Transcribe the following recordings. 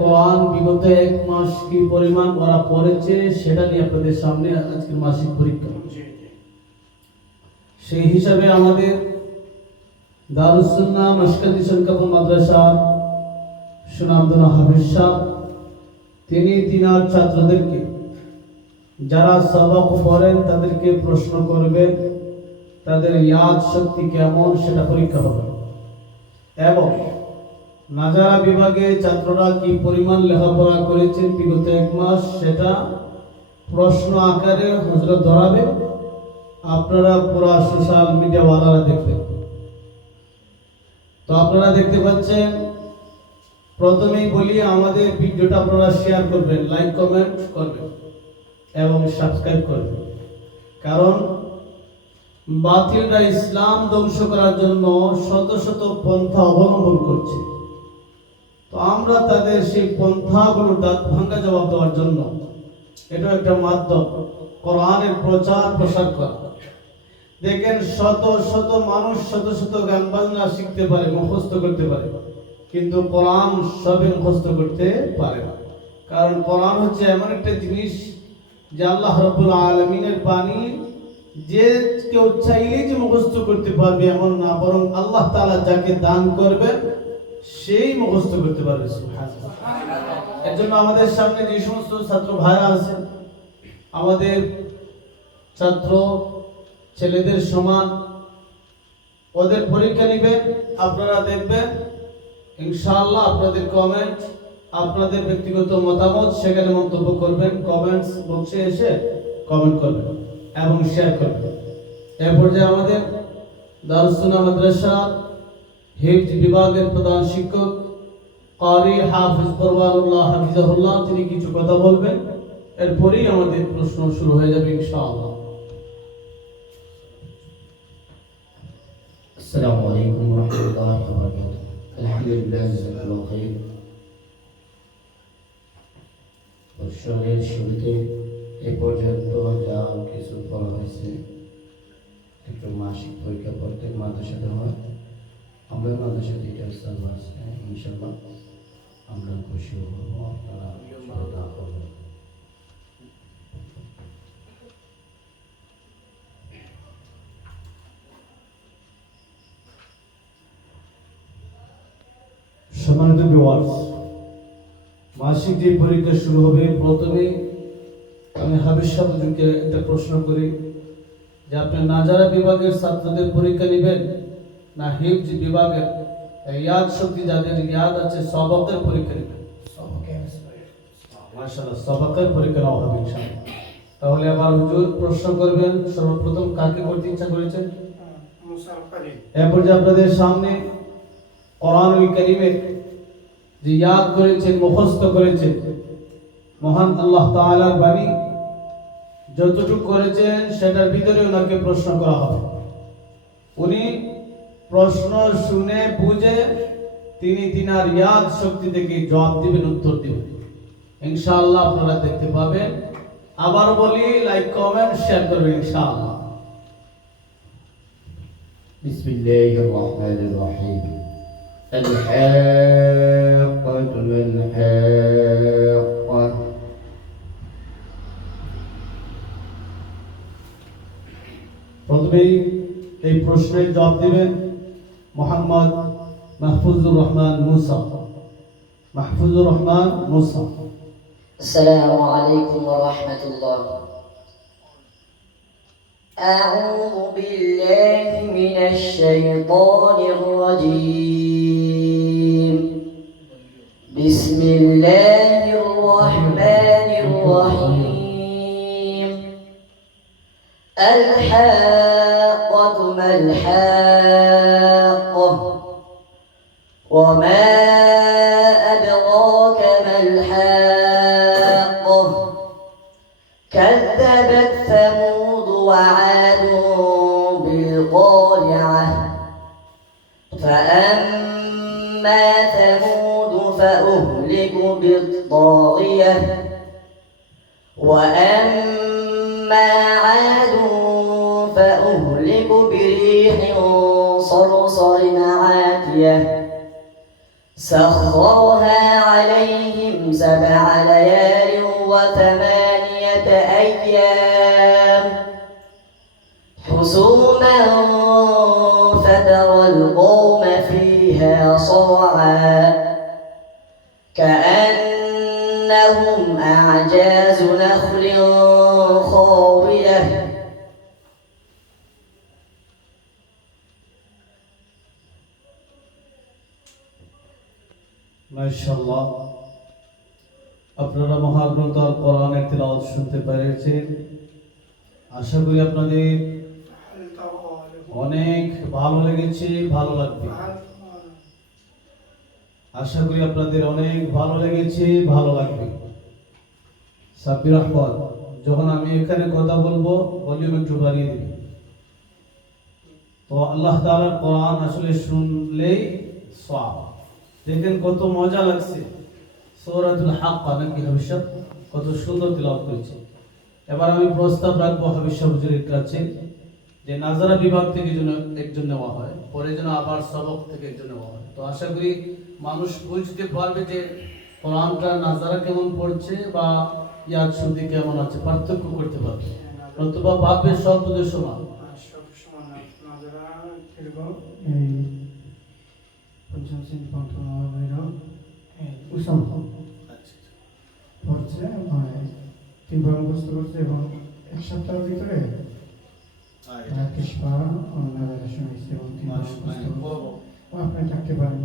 কোরআন বিগত এক মাস কি পরিমাণ ওরা পড়েছে সেটা নিয়ে আপনাদের সামনে আজকের মাসিক পরীক্ষা। সেই হিসাবে আমাদের দারুস সুন্নাহ মাশকাতি শরীফ মাদ্রাসা সুনামধন্য হাফিজ সাহেব তিনি তিনার ছাত্রদেরকে যারা সবক পড়েন তাদেরকে প্রশ্ন করবেন, তাদের ইয়াদ শক্তি কেমন সেটা পরীক্ষা হবে এবং নাজারা বিভাগে ছাত্ররা কি পরিমাণ লেখাপড়া করেছেন বিগত এক মাস সেটা প্রশ্ন আকারে হযরত ধরাবে। আপনারা পুরো সোশ্যাল মিডিয়া ওয়ালারা দেখবেন। তো আপনারা দেখতে পাচ্ছেন, প্রথমেই বলি আমাদের ভিডিওটা আপনারা শেয়ার করবেন, লাইক কমেন্ট করবেন এবং সাবস্ক্রাইব করবেন, কারণ বাতিলরা ইসলাম ধ্বংস করার জন্য শত শত পন্থা অবলম্বন করছে। তো আমরা তাদের সেই পন্থাগুলোর দাঁত ভাঙা জবাব দেওয়ার জন্য এটা একটা মাধ্যম কোরআনের প্রচার প্রসার করা। দেখেন শত শত মানুষ শত শত গান বাজনা শিখতে পারে, মুখস্থ করতে পারে, কিন্তু কোরআন সবে মুখস্থ করতে পারে না। কারণ কোরআন হচ্ছে এমন একটা জিনিস যে আল্লাহ রাব্বুল আলামিনের বাণী, যে কেউ চাইলেই যে মুখস্থ করতে পারবে এমন না, বরং আল্লাহ তাআলা যাকে দান করবেন সেই মুখস্থ করতে পারবে। সুবহানাল্লাহ। এর জন্য আমাদের সামনে যে সমস্ত ছাত্র ভাইরা আছেন, আমাদের ছাত্র ছেলেদের সমান, ওদের পরীক্ষা নেবেন, আপনারা দেখবেন ইনশাআল্লাহ। আপনাদের কমেন্ট, আপনাদের ব্যক্তিগত মতামত সেখানে মন্তব্য করবেন, কমেন্টস বক্সে এসে কমেন্ট করবেন এবং শেয়ার করবেন। এর পর্যায়ে আমাদের দারুস সুন্নাহ মাদ্রাসা হিফজ বিভাগের প্রধান শিক্ষক কারি হাফিজ পরওয়ানুল্লাহ হাফিজাহুল্লাহ তিনি কিছু কথা বলবেন, এরপরেই আমাদের প্রশ্ন শুরু হয়ে যাবে ইনশাআল্লাহ। আসসালামু আলাইকুম ওয়া রাহমাতুল্লাহি ওয়া বারাকাতুহু। আলহামদুলিল্লাহ জাযাকাল্লাহু খাইর। বছরের শুরুতে এ পর্যন্ত যা কিছু বলা হয়েছে, একটু মাসিক পরীক্ষা প্রত্যেক মাদ্রাসাতে হয়। আমরা মাদ্রাসাতে এটা চালু আছে, ইনশাআল্লাহ আমরা খুশি হব, আপনারা শ্রদ্ধা করবেন। সম্মানিত ভিউয়ার্স, মাসিক যে পরীক্ষা শুরু হবে, প্রথমে আমি হাফিজ সাহেবকে একটা প্রশ্ন করি যে আপনি নাজারা বিভাগের ছাত্রদের পরীক্ষা নেবেন না হিফজ বিভাগের ইয়াদ শক্তি যাদের ইয়াদ আছে সবকের পরীক্ষা নেবেন? মাশাআল্লাহ, সবকের পরীক্ষা নেওয়া হবে ইনশাআল্লাহ। তাহলে আবার হুজুর প্রশ্ন করবেন, সর্বপ্রথম কাকে করতে ইচ্ছা করেছেন? এরপর যে আপনাদের সামনে কোরআনুল কারীমের যে ইয়াদ করেছেন, মুখস্থ করেছেন, মহান আল্লাহ তাআলার বাণী যতটুকু করেছেন সেটার ভিতরে ওনাকে প্রশ্ন করা হবে। উনি প্রশ্ন শুনে বুঝে তিনি তিনার ইয়াদ শক্তি থেকে জবাব দিবেন, উত্তর দিবেন ইনশাআল্লাহ। আপনারা দেখতে পাবেন। আবার বলি, লাইক কমেন্ট শেয়ার করবেন ইনশাআল্লাহ। বিসমিল্লাহির রহমানির রহিম। الحاقة ما الحاقة প্রথমেই এই প্রশ্নের জবাব দিবেন মোহাম্মদ মাহফুজুর রহমান মুসা। মাহফুজুর রহমান মুসা। السلام عليكم ورحمة الله. أعوذ بالله من الشيطان الرجيم. بسم الله الرحمن الرحيم. الحاقة ما الحاقة وما أدراك ما الحاقة كذبت ثمود وعاد بالقارعة فأما ثمود فأهلكوا بالطاغية وأما عاد فأهلكوا بريح صرصر عاتية سخرها عليهم 7 ليال و8 أيام حسوما فترى القوم فيها صرعا كأنهم أعجاز نخل خاوية মাশাআল্লাহ, আপনারা মহাগ্রন্থ আল কোরআনের তিলাওয়াত শুনতে পেরেছেন। আশা করি আপনাদের অনেক ভালো লেগেছে, ভালো লাগবে। আশা করি আপনাদের অনেক ভালো লেগেছে, ভালো লাগবে। সাব্বির আহমদ, যখন আমি এখানে কথা বলবো ভলিউম একটু বাড়িয়ে দিবেন। তো আল্লাহ তাআলার কোরআন আসলে শুনলেই সওয়াব। দেখেন কত মজা লাগছে। সূরাতুল হাক্কা নাকি হাবিব কত সুন্দর তেলাওয়াত করেছে। এবার আমি প্রস্তাব রাখবো হাবিব হুজুরের কাছে যে নাজারা বিভাগ থেকে যেন একজন নেওয়া হয়, পরে যেন আবার সবক থেকে একজন নেওয়া হয়। তো আশা করি মানুষ বুঝতে পারবে যে কোরআনটা নাজারা কেমন পড়ছে বা ইয়াদ শুদ্ধি কেমন আছে, পার্থক্য করতে পারবে। নতুবা ভাববে সব দুধের সমান। সব সমান নাজারা কিরকম এই পঞ্চম শ্রেণী পঞ্চম উসম পড়ছে, মানে 3 বার মুখস্থ করছে এবং 1 সপ্তাহের ভিতরে 30 বার নাজারা শুনেছে এবং 3 বার মুখস্থ করছে। আপনি থাকতে পারেন।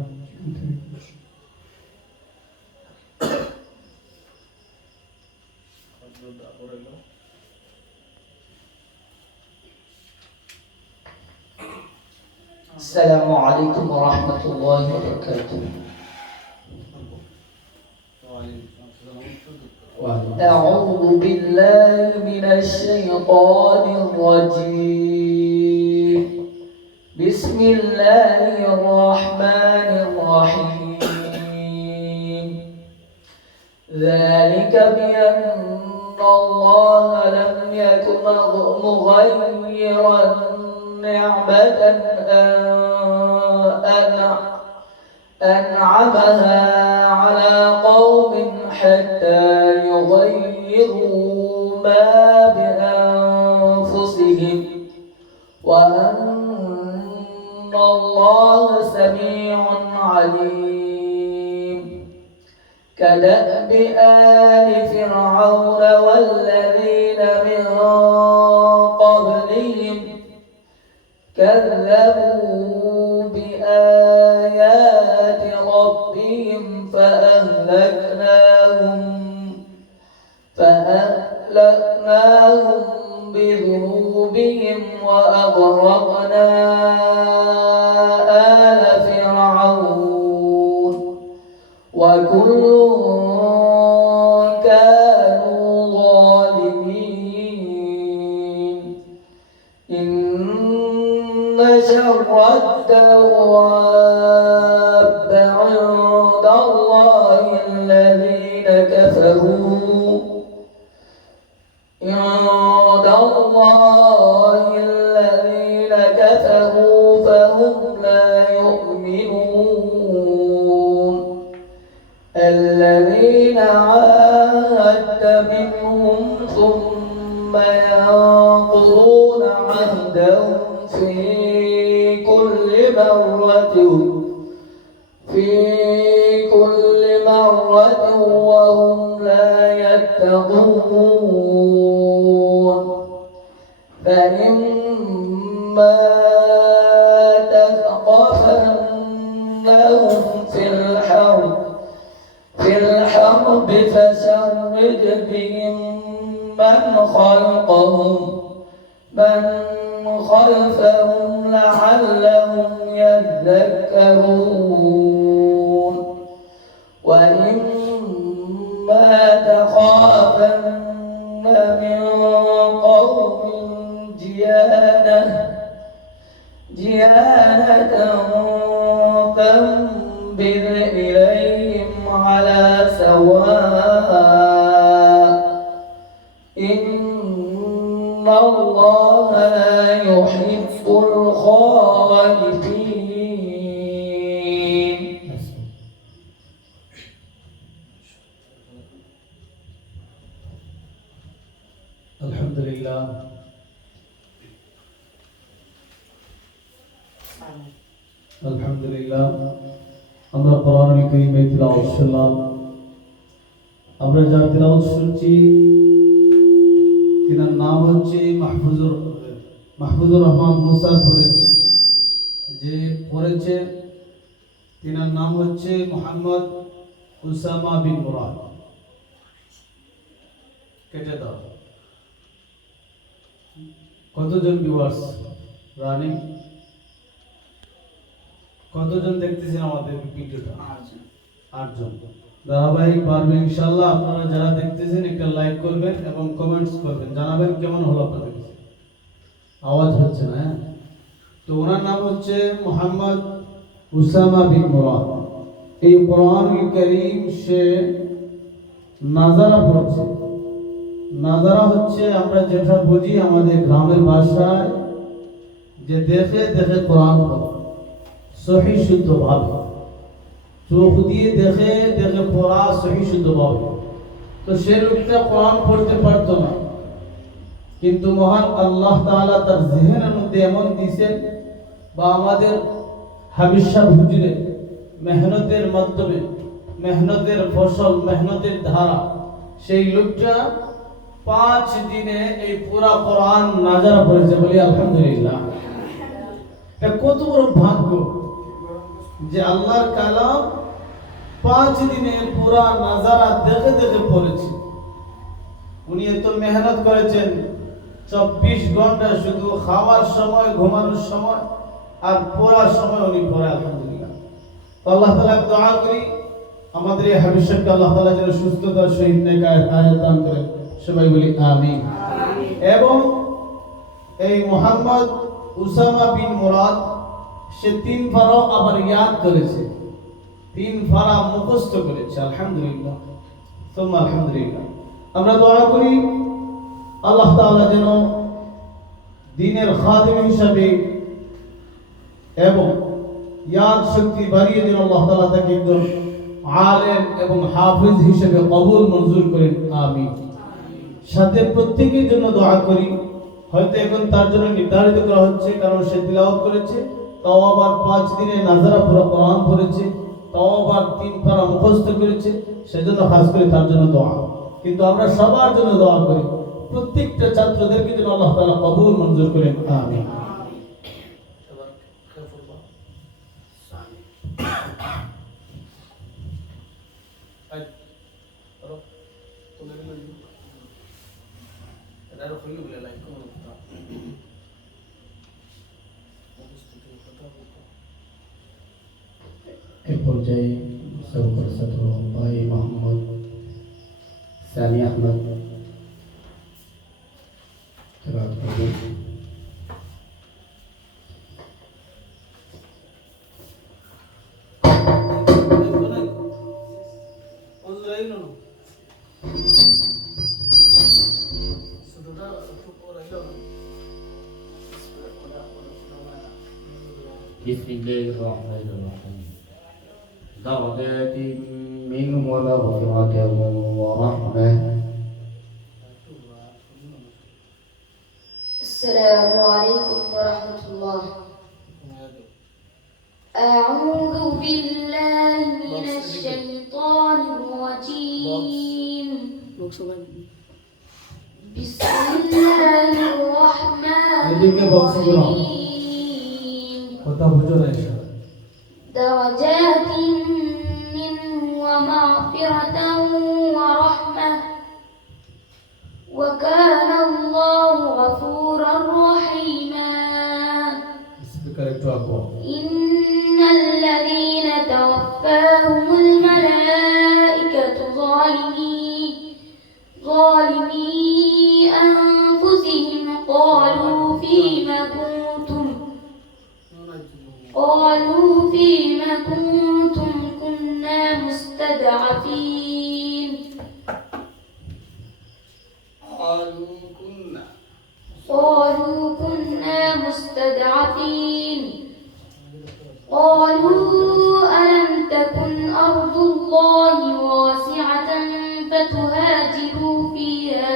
السلام عليكم ورحمة الله وبركاته. أعوذ بالله من الشيطان الرجيم. بسم الله الرحمن الرحيم. ذلك بأن الله لم يكن مغيرا نعمة أنعمها على قوم حتى يغيروا ما بأنفسهم وأن الله سميع عليم. كدأب آل فرعون والذين من قبلهم كذبوا بآيات ربهم فأهلكناهم بذنوبهم وأغرقنا آل فرعون وكل كانوا ظالمين. إن شر الدواب عند الله الذين كفروا فهم لا يؤمنون. الذين عاهدت منهم ثم ينقضون عهدهم في كل مرة وهم لا يتقون. فإما تثقفنهم في الحرب فشرد بهم من خلفهم لعلهم يذكرون. وإما تخافن من قوم جيانة فانبذ إليهم على سواء إن الله لا يحب الخائفين. আলহামদুলিল্লাহ আলহামদুলিল্লাহ আমরা কোরআনুল কারীমে তিলাওয়াত শুনলাম। আমরা যার তিলাওয়াত শুনছি তিনার নাম হচ্ছে মাহফুজুর রহমান মুসাফরে, যে পড়েছে তিনার নাম হচ্ছে মোহাম্মদ উসামা বিন মুরাদ। কেটে দাও। কতজন ভিউয়ার্স রানিং, কতজন দেখতেছেন আমাদের ভিডিওটা? 8 জন। ধারাবাহিক বাড়বে ইনশাআল্লাহ। আপনারা যারা দেখতেছেন একটা লাইক করবেন এবং কমেন্টস করবেন, জানাবেন কেমন হলো আপনাদের কাছে। আওয়াজ হচ্ছে না? হ্যাঁ, তো ওনার নাম হচ্ছে মোহাম্মদ উসামা বিন মুরাদ। এই কোরআনুল কারীম সে নাজারা পড়ছে। নাজারা হচ্ছে আমরা যেটা বুঝি আমাদের গ্রামের ভাষায় যে দেখে দেখে কোরআন পড়া, সহি শুদ্ধ ভাবে, চোখ দিয়ে দেখে দেখে পড়া সহি শুদ্ধ ভাবে। তো সে লোকটা কোরআন পড়তে পারতো না, কিন্তু মহান আল্লাহ তাআলা তার জেহেনের মধ্যে এমন দিয়েছেন, বা আমাদের হাবিব সাহেব হুজুরের মেহনতের মাধ্যমে, মেহনতের ফসল, মেহনতের ধারা, সেই লোকটা 5 দিনে এই পুরা কোরআন নাজারা পড়েছে। বলি আলহামদুলিল্লাহ। এটা কত বড় ভাগ্য যে আল্লাহর কালাম 5 দিনে পুরা নাজারা দেখে দেখে পড়েছে। উনি এত মেহনত করেছেন, 24 ঘন্টা শুধু খাওয়ার সময়, ঘুমানোর সময় আর পড়ার সময় উনি পড়ে। আলহামদুলিল্লাহ। তো আল্লাহ তাআলা দোয়া করি আমাদের এই হাবিব সাহেবকে আল্লাহ তাআলা যেন সুস্থতার সহিত নেক হায়াত দান করেন। সবাই বলি আমিন। এবং এই মোহাম্মদ উসামা বিন মুরাদ সে 3 পারা আবার ইয়াদ করেছে, 3 পারা মুখস্থ করেছে। আলহামদুলিল্লাহ, সুম্মা আলহামদুলিল্লাহ। আমরা দোয়া করি আল্লাহ তাআলা যেন দ্বীনের খাদিম হিসাবে এবং ইয়াদ শক্তি বাড়িয়ে যেন আল্লাহ তাআলা তাকে একজন আলেম এবং হাফেজ হিসেবে কবুল মঞ্জুর করেন। আমিন। সাথে প্রত্যেকের জন্য দোয়া করি, হয়তো এখন তার জন্য নির্ধারিত করা হচ্ছে কারণ সে তিলাওয়াত করেছে, তাও আবার 5 দিনে নাজারা পুরো কোরআন পড়েছে, তাও আবার 3 পারা মুখস্থ করেছে, সেজন্য খাস করে তার জন্য দোয়া। কিন্তু আমরা সবার জন্য দোয়া করি, প্রত্যেকটা ছাত্রদেরকে যেন আল্লাহ তাআলা কবুল মঞ্জুর করেন। আমিন। এই পর্যায়ে সহকারী ছাত্র ভাই মোহাম্মদ সানি আহমদ তেলাওয়াত করবেন। بسم الله الرحمن الرحيم درجات منه ومغفرة ورحمة. السلام عليكم ورحمة الله. أعوذ بالله من الشيطان الرجيم. بسم الله الرحمن الرحيم. درجات منه ومغفرة ورحمة وكان الله غفورا رحيما. إن الذين توفاهم الملائكة ظالمي أنفسهم قالوا فيما كنتم كنا مستضعفين قالوا كنا مستضعفين قالوا ألم تكن أرض الله واسعة فتهاجروا فيها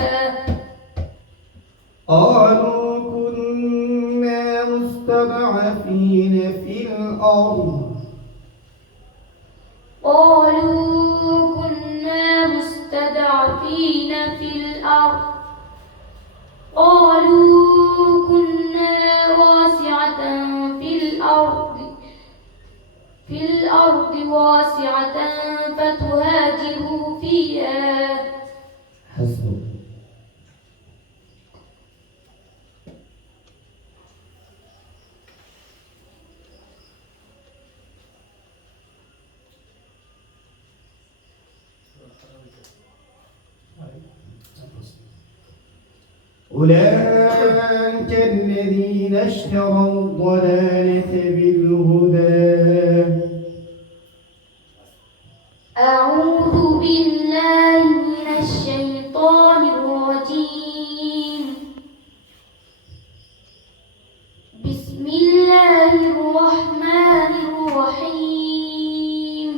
المستضعفين في الأرض قالوا كنا واسعة في الأرض واسعة فتهاجروا فيها. حسبك. أولئك الذين اشتروا الضلالة بالهدى. أعوذ بالله من الشيطان الرجيم. بسم الله الرحمن الرحيم.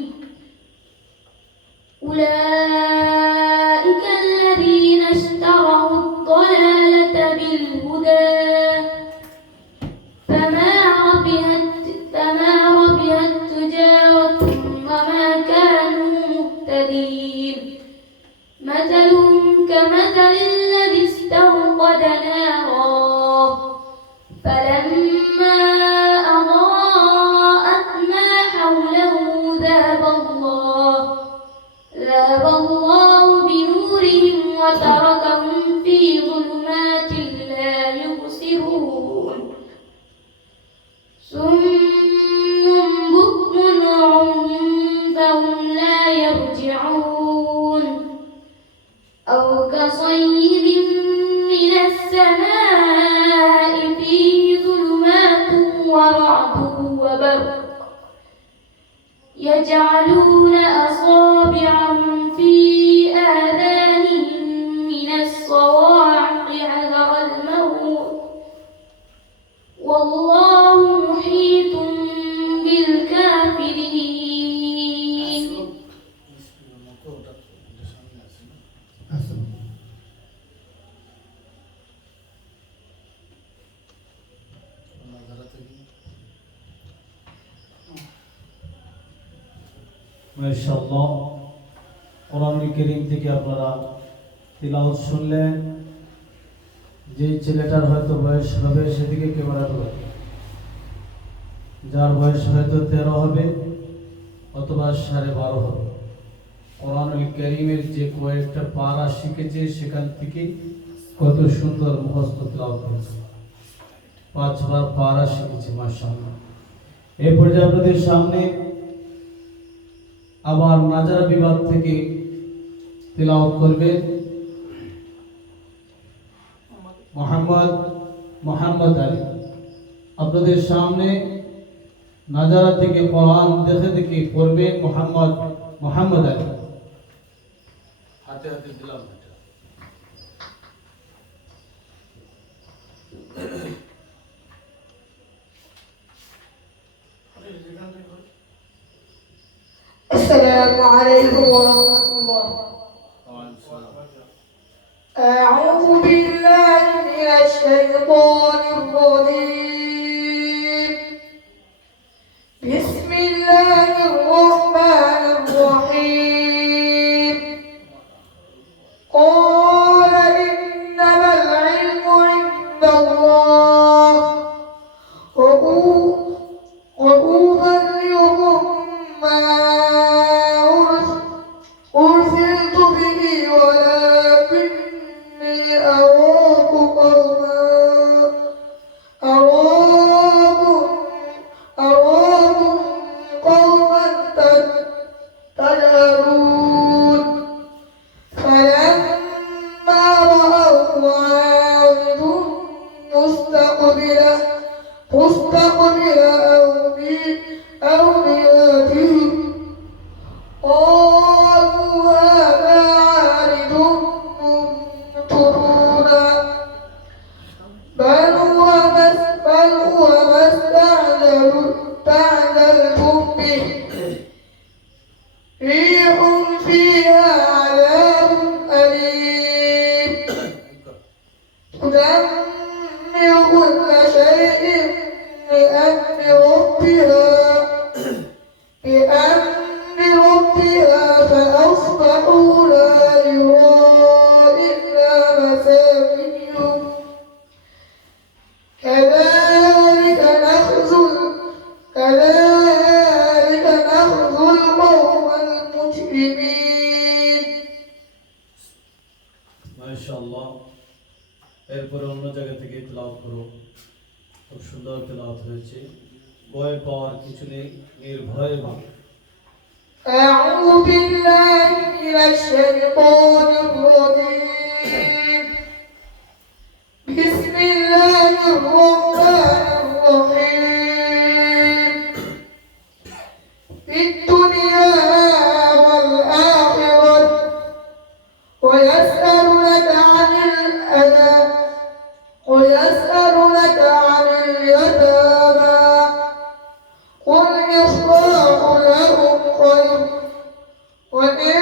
أولئك الذين اشتروا الضلالة بالهدى فما ربحت تجارتهم وما كانوا مهتدين. مثلهم كمثل الذي استوقد نارا فلما أضاءت ما حوله ذهب الله بنورهم وتركهم في ظلمات لا يبصرون. صم بكم عمي فهم لا يرجعون. أو كصيب من السماء فيه ظلمات ورعد وبرق يجعلون أصابعهم في آذانهم من الصواعق حذر الموت والله محيط بالكافرين. حسبك. মাশাআল্লাহ, কোরআনুল কারীম থেকে আপনারা তিলাওয়াত শুনলেন। যে ছেলেটার হয়তো বয়স হবে সেদিকে ক্যামেরা ধরে, যার বয়স হয়তো 13 হবে অথবা 12.5 হবে। কোরআনুল কারীমের যে কয়েকটা পারা শিখেছে সেখান থেকে কত সুন্দর মুখস্থ তিলাওয়াত করেছে। 5 বার পারা শিখেছে মাশাআল্লাহ। এই পর্যায়ে আপনাদের সামনে আবার নাজারা বিভাগ থেকে তিলাওয়াত করবেন মোহাম্মদ আলী। আপনাদের সামনে নাজারা থেকে কোরআন দেখে দেখে পড়বেন মোহাম্মদ আলী। হাতে হাতে দিলাম। السلام عليكم ورحمة الله. أعوذ بالله من الشيطان الرجيم. بسم الله الرحمن الرحيم. قال إنما العلم عند الله وأبلغكم ما أرسلت به ولكني أراكم قوما تجهلون. فلما رأوا عارض مستقبل أوديتهم قالوا هذا عارض ممطرنا بل هو ما استعجلتم به ريح فيها عذاب أليم تدمر كل شيء بأمر ربها فأصبحوا لا يرى মাশাআল্লাহ। এরপরে অন্য জায়গা থেকে তেলাওয়াত করো। খুব সুন্দর তেলাওয়াত হয়েছে, ভয় পাওয়ার কিছু নেই, নির্ভয়ে বলো। أعوذ بالله من الشيطان الرجيم بسم الله الرحمن الرحيم في الدنيا والآخرة ويسألونك عن اليتامى قل إصلاح لهم خير وإن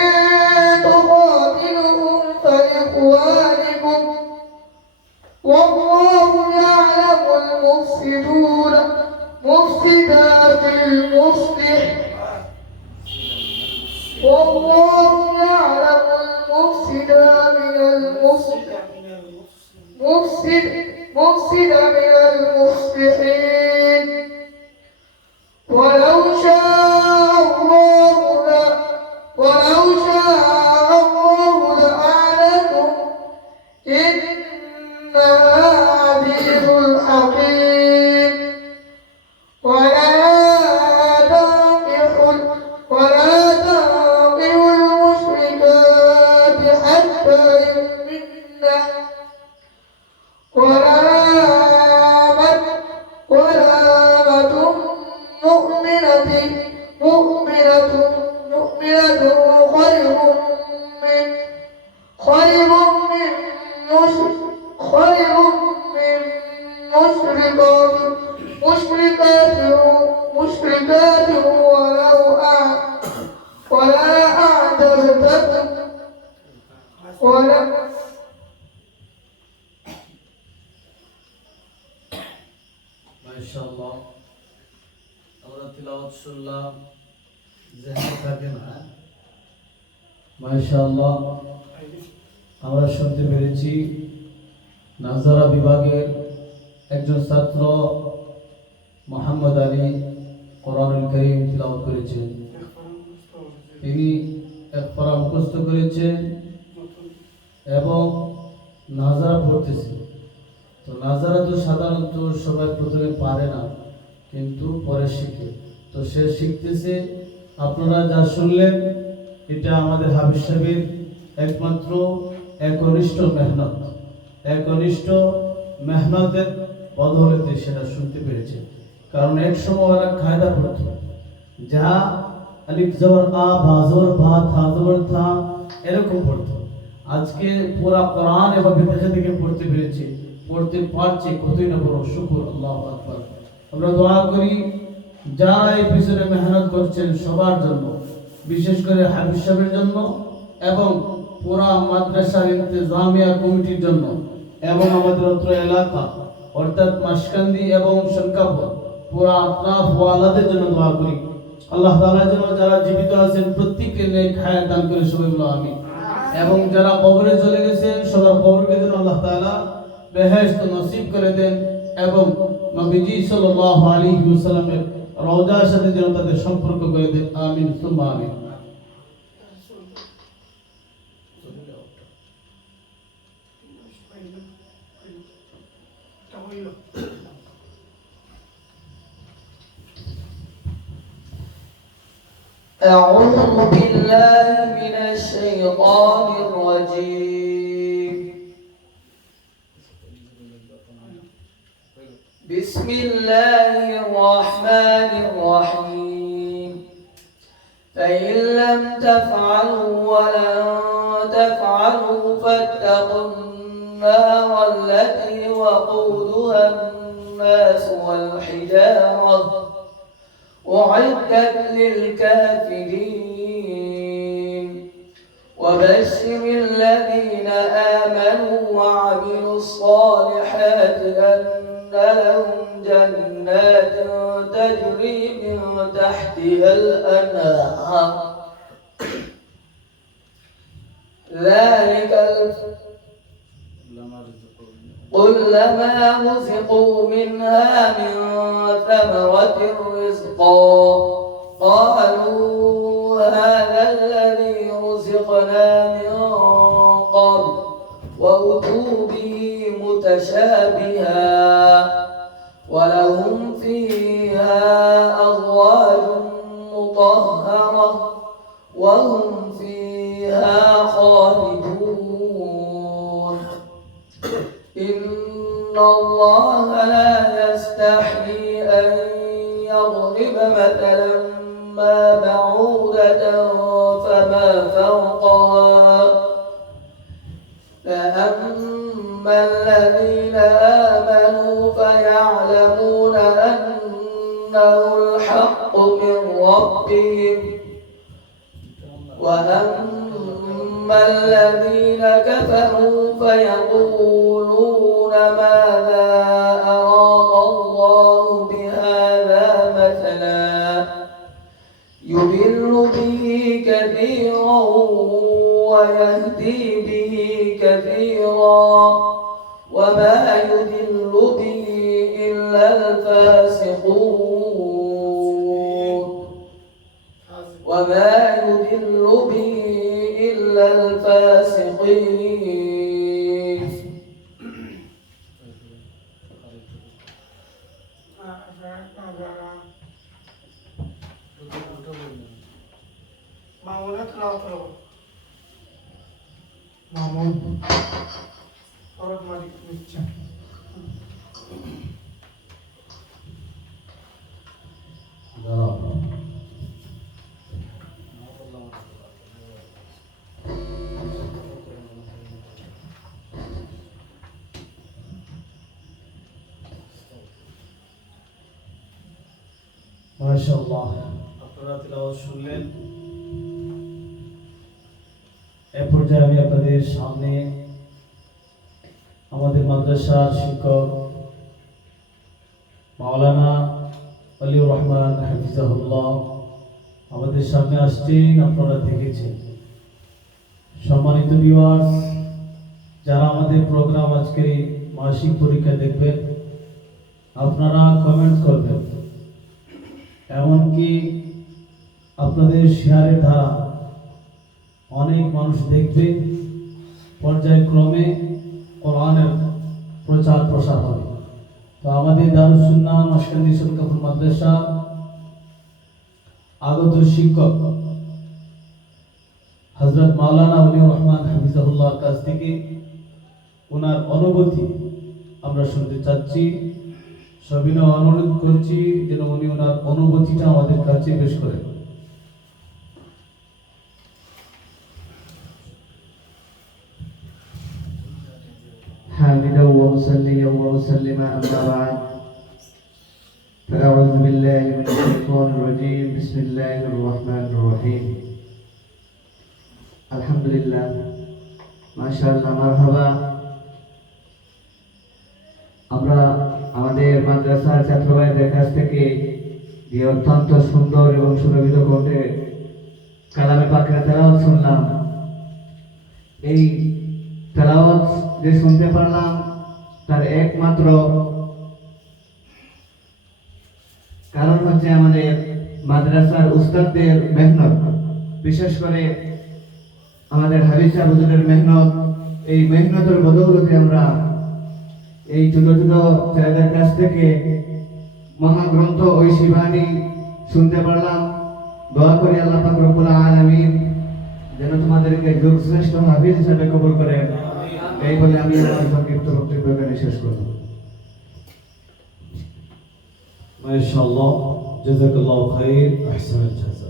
تقاتلهم فإخوانكم والله يعلم مفسدات المصلح والله يعلم المفسد من المصلحين ولو شاء الله لأعنتم إنها عزيز حكيم ولا تنكحوا المشركات حتى يؤمنن ولا أمة مؤمنة خير من مشركات ولا أعجبتكم মাশাআল্লাহ। আমরা তেলাওয়াত শুনলাম, জেনে থাকে না। মাশাআল্লাহ, আমরা শুনতে পেরেছি নাজারা বিভাগের একজন ছাত্র মোহাম্মদ আলী কোরআনুল কারীম তেলাওয়াত করেছেন। তিনি এক পারা মুখস্থ করেছেন এবং নাজারা পড়তেছেন। তো নাজারা তো সাধারণত সবাই প্রথমে পারে না, কিন্তু পরে শিখে। তো সে শিখতেছে। আপনারা যা শুনলেন এটা আমাদের হাফিজ সাহেবের একমাত্র একনিষ্ঠ মেহনতের বদৌলতে সেটা শুনতে পেরেছে। কারণ এক সময় ওরা কায়দা পড়ত, যা আলিফ জবর আ বা জবর বা থা জবর থা এরকম পড়তো। আজকে পুরা কোরআন এভাবে দেখে দেখে পড়তে পেরেছে, পড়তে পারছে, কতই না বড় শুকর, আল্লাহু আকবার। আমরা দোয়া করি যারা এই পিছনে মেহনত করছেন সবার জন্য, বিশেষ করে হাফিজ সাহেবের জন্য এবং পুরা মাদ্রাসার ইন্তেজামিয়া কমিটির জন্য এবং আমাদের অত্র এলাকা অর্থাৎ মাসকান্দি এবং শঙ্কাপুর পুরা আত্রাফ ওয়ালাদের জন্য দোয়া করি। আল্লাহ তাআলা যেন যারা জীবিত আছেন প্রত্যেককে নেক হায়াত দান করে, সবাই বলো আমিন। এবং যারা কবরে চলে গেছেন সবার কবরকে যেন আল্লাহ তাআলা বেহেশত নসিব করে দেন এবং নবীজি সাল্লাল্লাহু আলাইহি ওয়াসাল্লামের রওজার সাথে যেন তাদের সম্পর্ক করে দেন, আমিন সুম্মা আমিন। أعوذ بالله من الشيطان الرجيم بسم الله الرحمن الرحيم فإن لم تفعلوا ولن تفعلوا فاتقوا النار التي وقودها الناس والحجارة أعدت للكافرين وبشر الذين آمنوا وعملوا الصالحات أن لهم جنات تجري من تحتها الأنهار ذلك كلما رزقوا منها من ثمرة رزقا قالوا هذا الذي رزقنا من قبل وأتوا به متشابها ولهم فيها أزواج مطهرة وهم فيها خالدون إن الله لا يستحيي أن يضرب مثلا ما بعودة فما فوقها فأما الذين آمنوا فيعلمون أنه الحق من ربهم وأما الذين كفروا فيقولون ماذا أراد الله بهذا مثلا يضل به كثيرا ويهدي به كثيرا وما يضل به إلا الفاسقون وما يضل به إلا الفاسقين মামুন ফরদ মালিক নিচ্ছেন মাশাআল্লাহ, আপনারা তিলাওয়াত শুনলেন। এ পর্যায়ে আমি আপনাদের সামনে আমাদের মাদ্রাসার শিক্ষক মাওলানা আলিউর রহমান হাফিজাহুল্লাহ আমাদের সামনে আসছেন, আপনারা দেখেছেন। সম্মানিত ভিউয়ার্স, যারা আমাদের প্রোগ্রাম আজকে মাসিক পরীক্ষা দেখবেন, আপনারা কমেন্ট করবেন, এমনকি আপনাদের শেয়ারের দ্বারা অনেক মানুষ দেখবে, পর্যায়ক্রমে কোরআনের প্রচার প্রসার হবে। তো আমাদের দারুস সুন্নাহ মাসকান্দি সরকারপুর মাদ্রাসা আগত শিক্ষক হযরত মাওলানা আলিউর রহমান হাফিজাহুল্লাহর কাছ থেকে ওনার অনুভূতি আমরা শুনতে চাচ্ছি। সবিনয় অনুরোধ করছি যেন উনি ওনার অনুভূতিটা আমাদের কাছে পেশ করেন। حامدا ومصليا ومسلما أما بعد فأعوذ بالله من الشيطان الرجيم بسم الله الرحمن الرحيم الحمد لله ما شاء الله مرحبا আমরা আমাদের মাদ্রাসার ছাত্র ভাইদের কাছ থেকে যে অত্যন্ত সুন্দর এবং সুরভিত কণ্ঠে কালামে পাকের তেলাওয়াত শুনলাম, এই তেলাওয়াত যে শুনতে পারলাম তার একমাত্র কারণ হচ্ছে আমাদের মাদ্রাসার উস্তাদদের মেহনত, বিশেষ করে আমাদের হাবিজ সাহেব হুজুরের মেহনত। এই মেহনতের বদৌলতে আমরা এই ছোট ছোট ছেলেদের কাছ থেকে মহাগ্রন্থ ঐশী বাণী শুনতে পারলাম। দোয়া করি আল্লাহ পাক রব্বুল আলামিন যেন তোমাদেরকে যুগশ্রেষ্ঠ হাফিজ হিসেবে কবুল করেন। এই বলে আমি আমার সংক্ষিপ্ত বক্তব্য এখানে শেষ করব। মাশাআল্লাহ, জাযাকাল্লাহু খাইর, আহসানুল জাযা।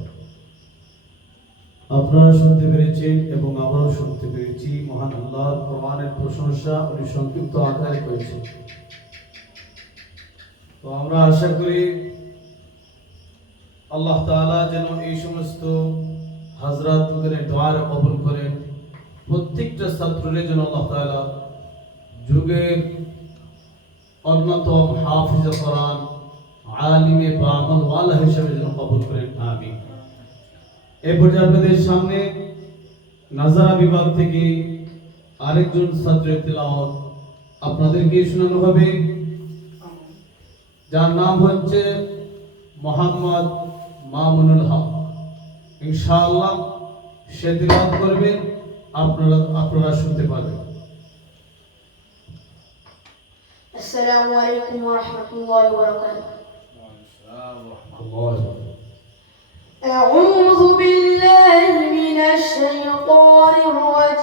আপনারা শুনতে পেরেছেন এবং আমরাও শুনতে পেরেছি মহান আল্লাহর কোরআনের প্রশংসা উনি সংক্ষিপ্ত আকারে করেছেন। তো আমরা আশা করি আল্লাহ তাআলা যেন এই সমস্ত হযরতদের দোয়া কবুল করেন। প্রত্যেকটা ছাত্ররে যেন আল্লাহ তাআলা যুগের অন্যতম হাফিজে কোরআন, আলিমে বাআমাল ওয়ালা হিসেবে যেন কবুল করেন, আমিন। এই পর্যায়ে আপনাদের সামনে নাজারা বিভাগ থেকে আরেকজন ছাত্রের তেলাওয়াত আপনাদেরকে শোনানো হবে, যার নাম হচ্ছে মোহাম্মদ মামুনুল হক। ইনশাআল্লাহ সে তেলাওয়াত করবে, আপনারা শুনতে পাবেন। السلام عليكم ورحمة الله وبركاته. أعوذ بالله من الشيطان الرجيم.